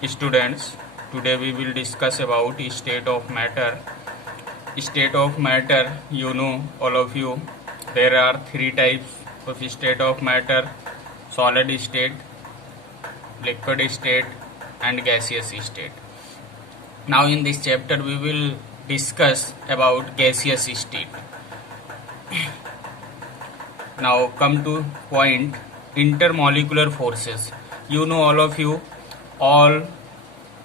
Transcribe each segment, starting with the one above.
Students, today we will discuss about state of matter. State of matter, you know, all of you, there are three types of state of matter: solid state, liquid state, and gaseous state. Now in this chapter we will discuss about gaseous state. Now come to point, intermolecular forces. You know, all of you, all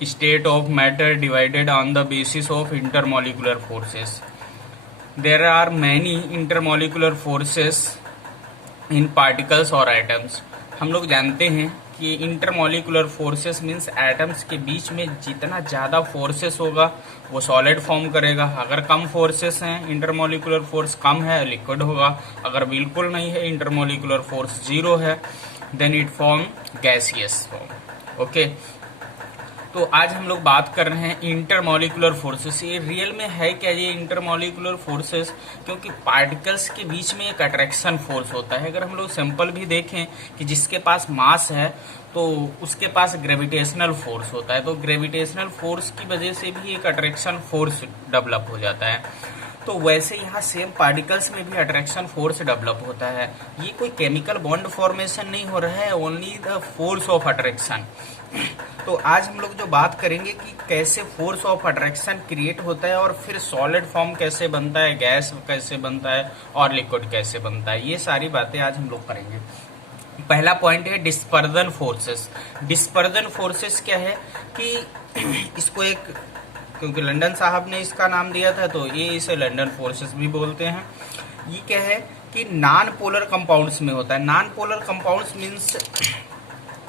state of matter divided on the basis of intermolecular forces. There are many intermolecular forces in particles और atoms. हम लोग जानते हैं कि intermolecular forces means atoms के बीच में जितना ज़्यादा फोर्सेस होगा वो सॉलिड फॉर्म करेगा. अगर कम फोर्सेस हैं, इंटरमोलिकुलर फोर्स कम है, लिक्विड होगा. अगर बिल्कुल नहीं है, इंटरमोलिकुलर फोर्स जीरो है, then it form gaseous form. Okay, तो आज हम लोग बात कर रहे हैं इंटरमोलिकुलर फोर्सेस. ये रियल में है क्या ये इंटरमोलिकुलर फोर्सेस? क्योंकि पार्टिकल्स के बीच में एक अट्रैक्शन फोर्स होता है. अगर हम लोग सिंपल भी देखें कि जिसके पास मास है तो उसके पास ग्रेविटेशनल फोर्स होता है, तो ग्रेविटेशनल फोर्स की वजह से भी एक अट्रैक्शन फोर्स डेवलप हो जाता है. तो वैसे यहाँ सेम पार्टिकल्स में भी अट्रैक्शन फोर्स डेवलप होता है. ये कोई केमिकल बॉन्ड फॉर्मेशन नहीं हो रहा है, only the force of attraction. तो आज हम लोग जो बात करेंगे कि कैसे फोर्स ऑफ अट्रैक्शन क्रिएट होता है और फिर सॉलिड फॉर्म कैसे बनता है, गैस कैसे बनता है और लिक्विड कैसे बनता है, ये सारी बातें आज हम लोग करेंगे. पहला पॉइंट है डिस्पर्जन फोर्सेस. डिस्पर्जन फोर्सेस क्या है कि इसको एक, क्योंकि लंदन साहब ने इसका नाम दिया था तो ये इसे लंदन फोर्सेस भी बोलते हैं. ये क्या है कि नॉन पोलर कंपाउंड्स में होता है. नॉन पोलर कंपाउंड्स मीन्स,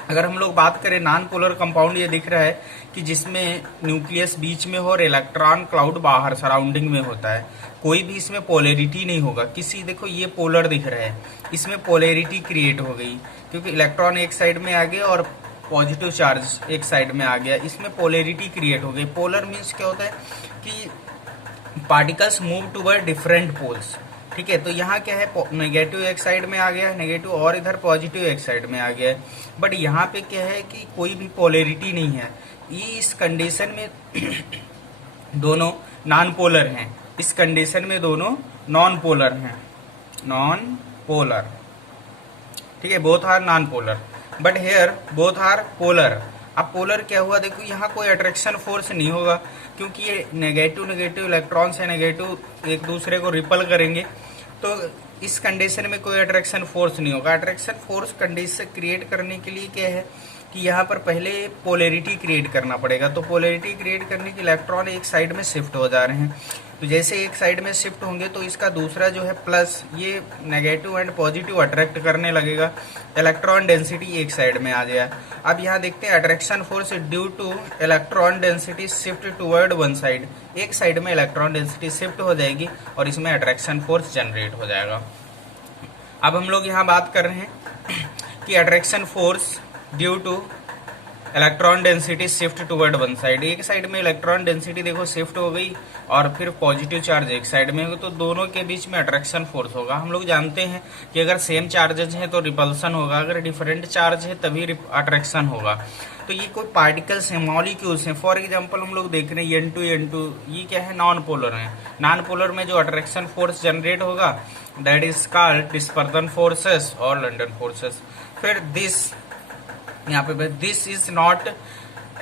अगर हम लोग बात करें नॉन पोलर कंपाउंड, ये दिख रहा है कि जिसमें न्यूक्लियस बीच में हो और इलेक्ट्रॉन क्लाउड बाहर सराउंडिंग में होता है. कोई भी इसमें पोलैरिटी नहीं होगा. किसी, देखो ये पोलर दिख रहा है, इसमें पोलैरिटी क्रिएट हो गई क्योंकि इलेक्ट्रॉन एक साइड में आ गया और पॉजिटिव चार्ज एक साइड में आ गया, इसमें पोलैरिटी क्रिएट हो गई. पोलर मीन्स क्या होता है कि particles move toward different poles. ठीक है, तो यहाँ क्या है, नेगेटिव एक साइड में आ गया है नेगेटिव, और इधर पॉजिटिव एक साइड में आ गया है. बट यहाँ पे क्या है कि कोई भी पोलैरिटी नहीं है. ये इस कंडीशन में दोनों नॉन पोलर हैं. इस कंडीशन में दोनों नॉन पोलर हैं, नॉन पोलर. ठीक है, both are non polar but here both are polar. अब पोलर क्या हुआ, देखो यहाँ कोई अट्रैक्शन फोर्स नहीं होगा क्योंकि ये नेगेटिव नेगेटिव इलेक्ट्रॉन से नेगेटिव एक दूसरे को रिपल करेंगे, तो इस कंडीशन में कोई अट्रैक्शन फोर्स नहीं होगा. अट्रैक्शन फोर्स कंडीशन क्रिएट करने के लिए क्या है कि यहाँ पर पहले पोलैरिटी क्रिएट करना पड़ेगा. तो पोलैरिटी क्रिएट करने के इलेक्ट्रॉन एक साइड में शिफ्ट हो जा रहे हैं. तो जैसे एक साइड में शिफ्ट होंगे तो इसका दूसरा जो है प्लस, ये नेगेटिव एंड पॉजिटिव अट्रैक्ट करने लगेगा. इलेक्ट्रॉन डेंसिटी एक साइड में आ गया. अब यहाँ देखते हैं attraction force due two electron density shift toward one side. एक साइड में इलेक्ट्रॉन डेंसिटी शिफ्ट हो जाएगी और इसमें अट्रैक्शन फोर्स जनरेट हो जाएगा. अब हम लोग यहाँ बात कर रहे हैं कि attraction force due two electron density shift toward one side. एक साइड में इलेक्ट्रॉन डेंसिटी देखो शिफ्ट हो गई और फिर पॉजिटिव चार्ज एक साइड में होगा, तो दोनों के बीच में अट्रैक्शन फोर्स होगा. हम लोग जानते हैं कि अगर सेम चार्जेज हैं तो रिपल्सन होगा, अगर डिफरेंट चार्ज है तभी अट्रैक्शन होगा. तो ये कोई पार्टिकल्स हैं, मॉलिक्यूल्स हैं. फॉर एग्जाम्पल हम लोग देख रहे हैं N2, ये क्या है, नॉन पोलर है. नॉन पोलर में जो अट्रैक्शन फोर्स जनरेट होगा that is called dispersion forces और लंदन फोर्सेस. फिर दिस, यहाँ पे this is not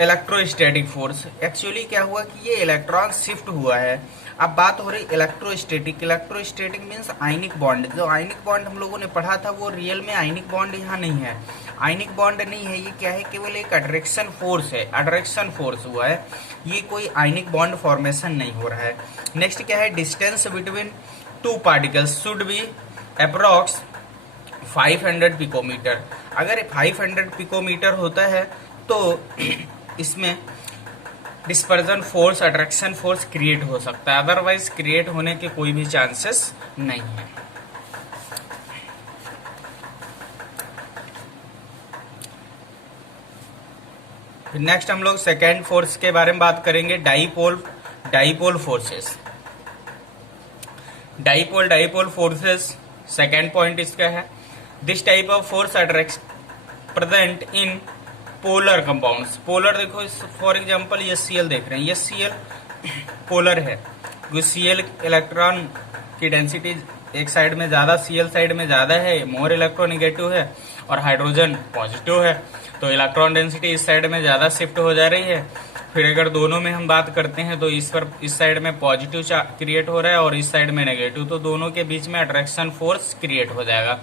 electrostatic force. Actually क्या हुआ कि ये इलेक्ट्रॉन शिफ्ट हुआ है. अब बात हो रही electrostatic. Electrostatic means ionic bond. जो आयनिक बॉन्ड हम लोगों ने पढ़ा था वो रियल में आयनिक बॉन्ड यहाँ नहीं है. आयनिक बॉन्ड नहीं है, ये क्या है, केवल एक अट्रैक्शन फोर्स है. अट्रैक्शन फोर्स हुआ है, ये कोई आयनिक बॉन्ड फॉर्मेशन नहीं हो रहा है. नेक्स्ट क्या है, distance between two particles should be approx 500 picometre. अगर 500 पिकोमीटर होता है तो इसमें dispersion force, attraction force create हो सकता है, अदरवाइज क्रिएट होने के कोई भी चांसेस नहीं है. नेक्स्ट हम लोग सेकेंड फोर्स के बारे में बात करेंगे, dipole forces. Dipole forces second point इसका है. This type of force attract present in polar compounds, polar देखो इस फॉर एग्जांपल ये Cl देख रहे हैं, ये Cl पोलर है, Cl इलेक्ट्रॉन की डेंसिटी एक साइड में ज्यादा, Cl साइड में ज्यादा है, मोर इलेक्ट्रोनेगेटिव है, और हाइड्रोजन पॉजिटिव है, तो इलेक्ट्रॉन डेंसिटी इस साइड में ज्यादा शिफ्ट हो जा रही है। फिर अगर दोनों में हम बात करते हैं तो इस पर इस साइड में पॉजिटिव क्रिएट हो रहा है और इस साइड में नेगेटिव, तो दोनों के बीच में अट्रैक्शन फोर्स क्रिएट हो जाएगा।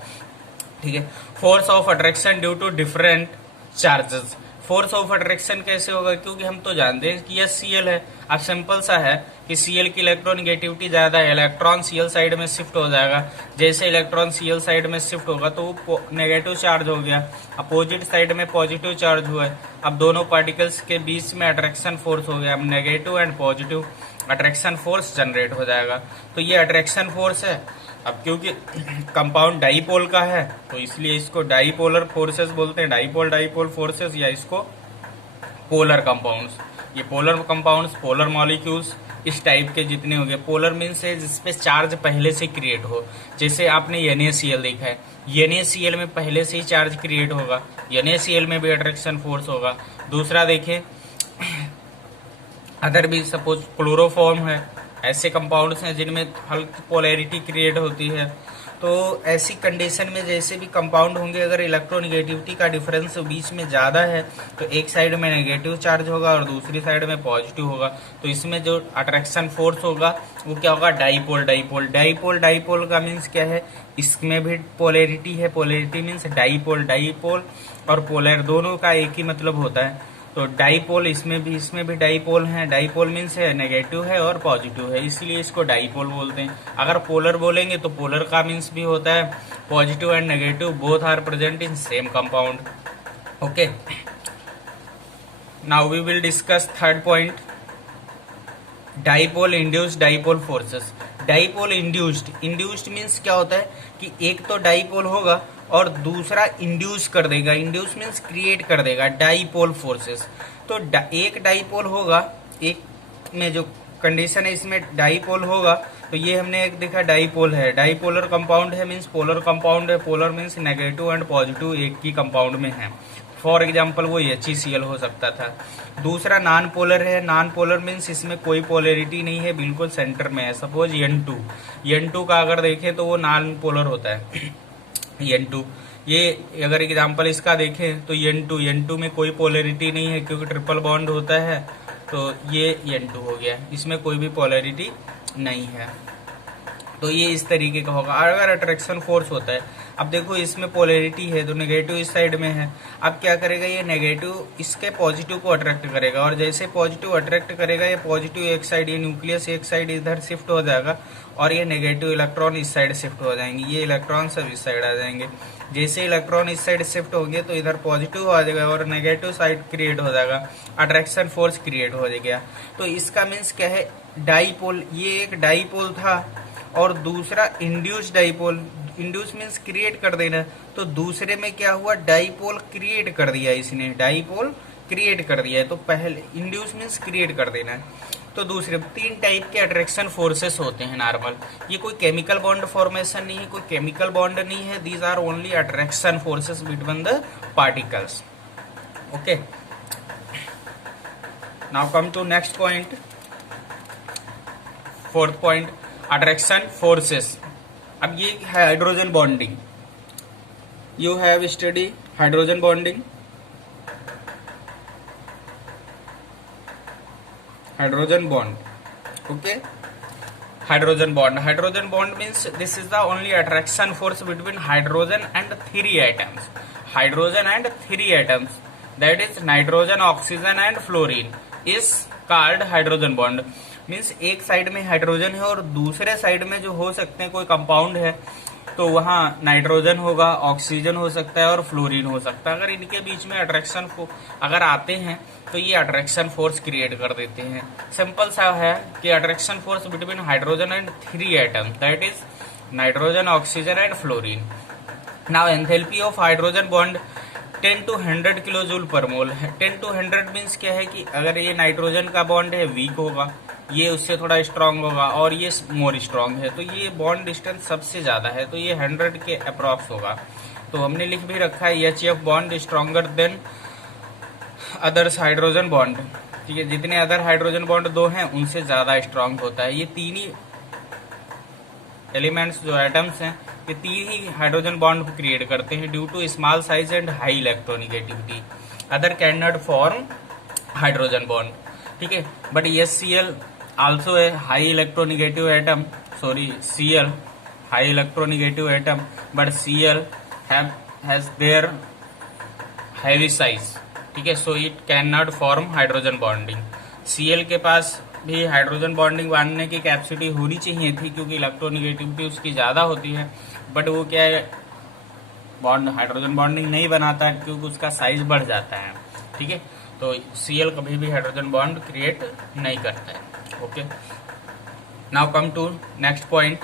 ठीक है, force of attraction due to different charges. Force of attraction कैसे होगा, क्योंकि हम तो जानते हैं कि यह Cl है। अब सिंपल सा है कि Cl की इलेक्ट्रोनेगेटिविटी ज्यादा है, इलेक्ट्रॉन Cl साइड में शिफ्ट हो जाएगा। जैसे इलेक्ट्रॉन Cl साइड में शिफ्ट होगा तो वो नेगेटिव चार्ज हो गया, अपोजिट साइड में पॉजिटिव चार्ज हुआ है। अब दोनों पार्टिकल्स के बीच में अट्रैक्शन फोर्स हो गया, अब negative and positive attraction force generate हो जाएगा। तो ये अट्रैक्शन फोर्स है। अब क्योंकि कंपाउंड डाईपोल का है तो इसलिए इसको डाईपोलर फोर्सेस बोलते हैं, डाईपोल फोर्सेस, या इसको पोलर कंपाउंड्स। ये पोलर कंपाउंड्स, पोलर मॉलिक्यूल्स इस टाइप के जितने हो गए, पोलर मीन्स है जिसपे चार्ज पहले से क्रिएट हो। जैसे आपने NaCl देखा है, NaCl में पहले से ही चार्ज क्रिएट होगा, NaCl में भी अट्रैक्शन फोर्स होगा। दूसरा देखें अदर भी, सपोज क्लोरोफॉर्म है, ऐसे कंपाउंड्स हैं जिनमें हल्की पोलैरिटी क्रिएट होती है। तो ऐसी कंडीशन में जैसे भी कंपाउंड होंगे, अगर इलेक्ट्रोनेगेटिविटी का डिफरेंस बीच में ज्यादा है तो एक साइड में नेगेटिव चार्ज होगा और दूसरी साइड में पॉजिटिव होगा, तो इसमें जो अट्रैक्शन फोर्स होगा वो क्या होगा, डाईपोल का मीन्स क्या है, इसमें भी पोलैरिटी है, पोलैरिटी मीन्स डाईपोल और पोलर दोनों का एक ही मतलब होता है। तो डाईपोल इसमें भी डाईपोल है, डाईपोल मीन्स है नेगेटिव है और पॉजिटिव है, इसलिए इसको डाईपोल बोलते हैं। अगर पोलर बोलेंगे तो पोलर का मीन्स भी होता है positive and negative, both are present in same compound. Okay, now we will discuss third point, dipole induced dipole forces. Dipole induced means क्या होता है कि एक तो डाईपोल होगा और दूसरा इंड्यूस कर देगा, इंड्यूस मीन्स क्रिएट कर देगा डाईपोल फोर्सेस। तो एक डाईपोल होगा, एक में जो कंडीशन है इसमें डाईपोल होगा, तो ये हमने एक देखा डाईपोल है, डाईपोलर कंपाउंड है मीन्स पोलर कंपाउंड है, polar means negative and positive एक ही कंपाउंड में है। फॉर एग्जाम्पल वो HCl हो सकता था। दूसरा नॉन पोलर है, नॉन पोलर मीन्स इसमें कोई पोलरिटी नहीं है, बिल्कुल सेंटर में है, सपोज N2 का अगर देखें तो वो नॉन पोलर होता है N2। ये अगर एग्जांपल इसका देखें तो N2 में कोई पोलैरिटी नहीं है क्योंकि ट्रिपल बॉन्ड होता है, तो ये N2 हो गया, इसमें कोई भी पोलैरिटी नहीं है। तो ये इस तरीके का होगा। अगर अट्रैक्शन फोर्स होता है, अब देखो इसमें पोलैरिटी है तो नेगेटिव इस साइड में है, अब क्या करेगा, ये नेगेटिव इसके पॉजिटिव को अट्रैक्ट करेगा, और जैसे पॉजिटिव अट्रैक्ट करेगा ये पॉजिटिव एक साइड, ये न्यूक्लियस एक साइड इधर शिफ्ट हो जाएगा और ये नेगेटिव इलेक्ट्रॉन इस साइड शिफ्ट हो जाएंगे, ये इलेक्ट्रॉन सब इस साइड आ जाएंगे। जैसे इलेक्ट्रॉन इस साइड शिफ्ट होंगे तो इधर पॉजिटिव आ जाएगा और नेगेटिव साइड क्रिएट हो जाएगा, अट्रैक्शन फोर्स क्रिएट हो जाएगा। तो इसका मीन्स क्या है, डाईपोल, ये एक डाईपोल था और दूसरा induce dipole, induce means create कर देना, तो दूसरे में क्या हुआ, डाईपोल क्रिएट कर दिया, इसने डाईपोल क्रिएट कर दिया है। तो पहले इंड्यूस मीन्स क्रिएट कर देना है। तो दूसरे 3 टाइप के अट्रैक्शन फोर्सेस होते हैं नॉर्मल। ये कोई केमिकल बॉन्ड फॉर्मेशन नहीं है, कोई केमिकल बॉन्ड नहीं है, these are only attraction forces between the particles. Okay, now come to next point, fourth point, attraction forces. अब ये है hydrogen bonding, you have study hydrogen bonding, hydrogen bond, okay, hydrogen bond means this is the only attraction force between hydrogen and 3 atoms, that is nitrogen, oxygen and fluorine is called hydrogen bond। Means एक side में hydrogen है और दूसरे side में जो हो सकते हैं कोई कंपाउंड है तो वहाँ नाइट्रोजन होगा, ऑक्सीजन हो सकता है और फ्लोरीन हो सकता है। अगर इनके बीच में अट्रैक्शन अगर आते हैं तो ये अट्रैक्शन फोर्स क्रिएट कर देते हैं। सिंपल सा है कि attraction force between hydrogen and 3 atom, that is nitrogen, oxygen and fluorine. Now enthalpy of hydrogen bond 10 to 100 kilo joule per mole है। 10 to 100 मीन्स क्या है कि अगर ये नाइट्रोजन का बॉन्ड है वीक होगा, ये उससे थोड़ा स्ट्रांग होगा और ये मोर स्ट्रांग है, तो ये बॉन्ड डिस्टेंस सबसे ज्यादा है, तो ये 100 के अप्रॉक्स होगा। तो हमने लिख भी रखा है HF bond stronger than others hydrogen bond, ठीक है, जितने अदर हाइड्रोजन बॉन्ड दो हैं उनसे ज्यादा स्ट्रांग होता है। ये तीन ही एलिमेंट्स जो एटम्स हैं ये तीन ही हाइड्रोजन बॉन्ड को क्रिएट करते हैं due to small size and high electronegativity. Other can not form hydrogen bond, ठीक है, बट HCl आल्सो है high electronegative atom, sorry Cl high electronegative atom, but Cl has their heavy size, ठीक है, so it can not form hydrogen bonding. Cl के पास भी hydrogen bonding बांधने की capacity होनी चाहिए थी क्योंकि इलेक्ट्रोनिगेटिविटी उसकी ज्यादा होती है, बट वो क्या है बॉन्ड हाइड्रोजन बॉन्डिंग नहीं बनाता है क्योंकि उसका साइज बढ़ जाता है, ठीक है, तो Cl कभी भी हाइड्रोजन बॉन्ड क्रिएट नहीं करता है। Okay, now come to next point,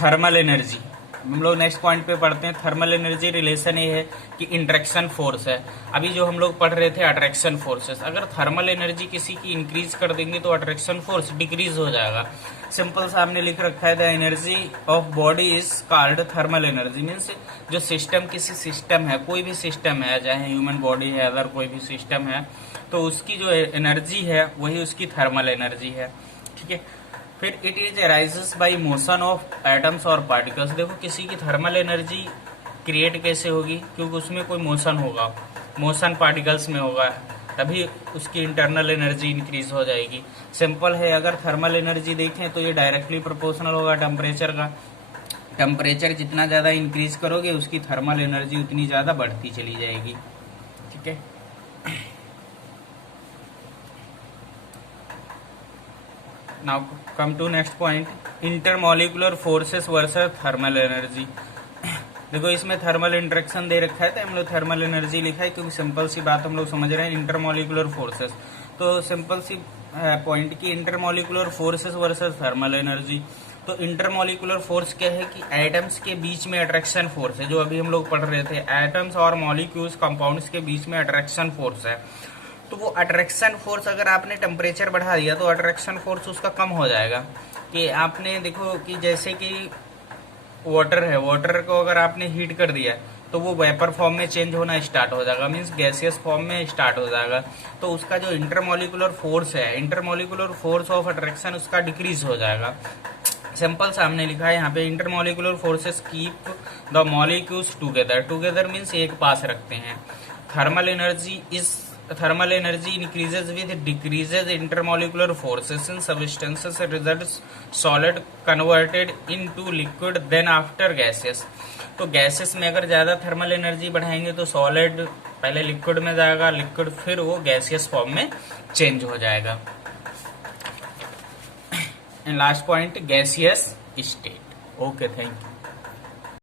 thermal energy. हम लोग नेक्स्ट पॉइंट पे पढ़ते हैं। थर्मल एनर्जी रिलेशन ये है कि इंट्रैक्शन फोर्स है। अभी जो हम लोग पढ़ रहे थे अट्रैक्शन फोर्सेस, अगर थर्मल एनर्जी किसी की इंक्रीज कर देंगे तो अट्रैक्शन फोर्स डिक्रीज हो जाएगा। सिंपल सा हमने लिख रखा है the energy of body is called thermal energy. Means जो सिस्टम किसी सिस्टम है, कोई भी सिस्टम है, चाहे ह्यूमन बॉडी है, अदर कोई भी सिस्टम है, तो उसकी जो एनर्जी है वही उसकी थर्मल एनर्जी है, ठीक है। फिर it is arises bye motion of atoms और पार्टिकल्स। देखो किसी की थर्मल एनर्जी क्रिएट कैसे होगी, क्योंकि उसमें कोई मोशन होगा, मोशन पार्टिकल्स में होगा, तभी उसकी इंटरनल एनर्जी इंक्रीज हो जाएगी। सिंपल है, अगर थर्मल एनर्जी देखें तो ये डायरेक्टली प्रोपोर्शनल होगा टेम्परेचर का। टेम्परेचर जितना ज्यादा इंक्रीज करोगे उसकी थर्मल एनर्जी उतनी ज्यादा बढ़ती चली जाएगी, ठीक है। Now come to next point, intermolecular forces versus thermal energy. देखो इसमें थर्मल इंटरेक्शन दे रखा है तो हम लोग थर्मल एनर्जी लिखा है क्योंकि सिंपल सी बात हम लोग समझ रहे हैं इंटरमॉलिक्यूलर फोर्सेस। तो सिंपल सी पॉइंट की intermolecular forces versus thermal energy. तो इंटरमॉलिक्यूलर फोर्स क्या है कि एटम्स के बीच में अट्रैक्शन फोर्स है, जो अभी हम लोग पढ़ रहे थे, एटम्स और मॉलिक्यूल्स कंपाउंड्स के बीच में अट्रैक्शन फोर्स है। तो वो अट्रैक्शन फोर्स अगर आपने टेम्परेचर बढ़ा दिया तो अट्रैक्शन फोर्स उसका कम हो जाएगा। कि आपने देखो कि जैसे कि वाटर है, वाटर को अगर आपने हीट कर दिया तो वो वेपर फॉर्म में चेंज होना स्टार्ट हो जाएगा, मीन्स गैसियस फॉर्म में स्टार्ट हो जाएगा। तो उसका जो इंटरमॉलिक्यूलर फोर्स है, इंटरमॉलिक्यूलर फोर्स ऑफ अट्रैक्शन उसका डिक्रीज हो जाएगा। सिंपल सामने लिखा है यहाँ पे, intermolecular forces keep the molecules together. Together means एक पास रखते हैं। Thermal energy increases with decreases intermolecular forces in substances results solid converted into liquid then after gases। तो गैसेस में अगर ज्यादा थर्मल एनर्जी बढ़ाएंगे तो सॉलिड पहले लिक्विड में जाएगा, लिक्विड फिर वो गैसियस फॉर्म में चेंज हो जाएगा। And last point, gaseous state. Okay, thank you.